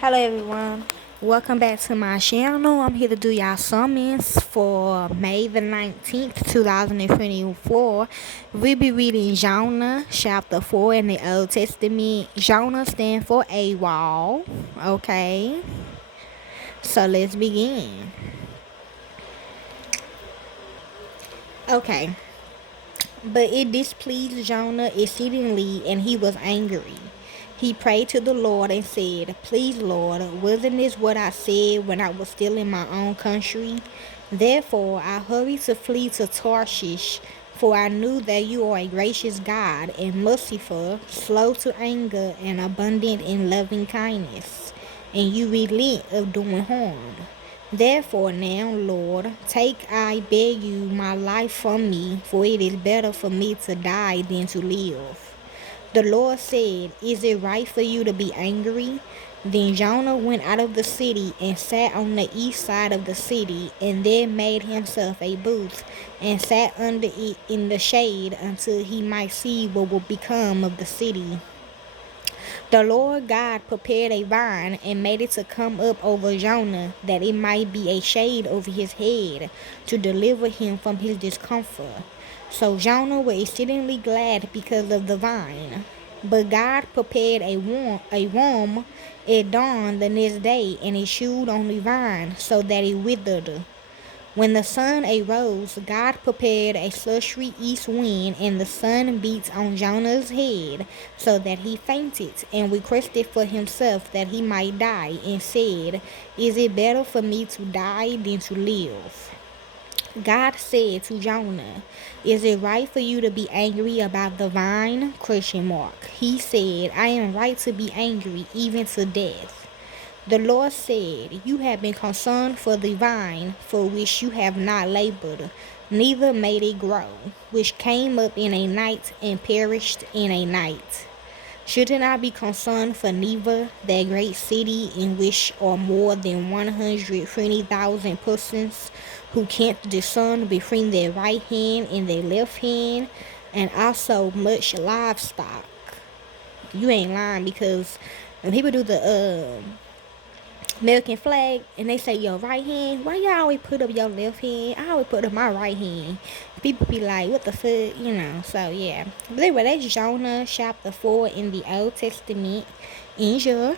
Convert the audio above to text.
Hello everyone, welcome back to my channel. I'm here to do y'all summons for May the 19th, 2024. We'll be reading Jonah chapter 4 in the Old Testament. Jonah stands for AWOL. Okay, so let's begin. Okay, but it displeased Jonah exceedingly, and he was angry. He prayed to the Lord and said, "Please, Lord, wasn't this what I said when I was still in my own country? Therefore I hurried to flee to Tarshish, for I knew that you are a gracious God and merciful, slow to anger, and abundant in loving kindness, and you relent of doing harm. Therefore now, Lord, take, I beg you, my life from me, for it is better for me to die than to live." The Lord said, "Is it right for you to be angry?" Then Jonah went out of the city and sat on the east side of the city, and there made himself a booth, and sat under it in the shade until he might see what would become of the city. The Lord God prepared a vine and made it to come up over Jonah, that it might be a shade over his head, to deliver him from his discomfort. So Jonah was exceedingly glad because of the vine. But God prepared a worm at dawn the next day, and it chewed on the vine, so that it withered. When the sun arose, God prepared a sultry east wind, and the sun beat on Jonah's head, so that he fainted, and requested for himself that he might die, and said, "Is it better for me to die than to live?" God said to Jonah, "Is it right for you to be angry about the vine?" He said, "I am right to be angry, even to death." The Lord said, "You have been concerned for the vine, for which you have not labored, neither made it grow, which came up in a night and perished in a night. Shouldn't I be concerned for Nineveh, that great city in which are more than 120,000 persons, who can't discern between their right hand and their left hand, and also much livestock?" You ain't lying, because when people do the American flag and they say your right hand, why y'all always put up your left hand? I always put up my right hand. People be like, what the fuck, so yeah. But anyway, that's Jonah chapter 4 in the Old Testament. Enjoy.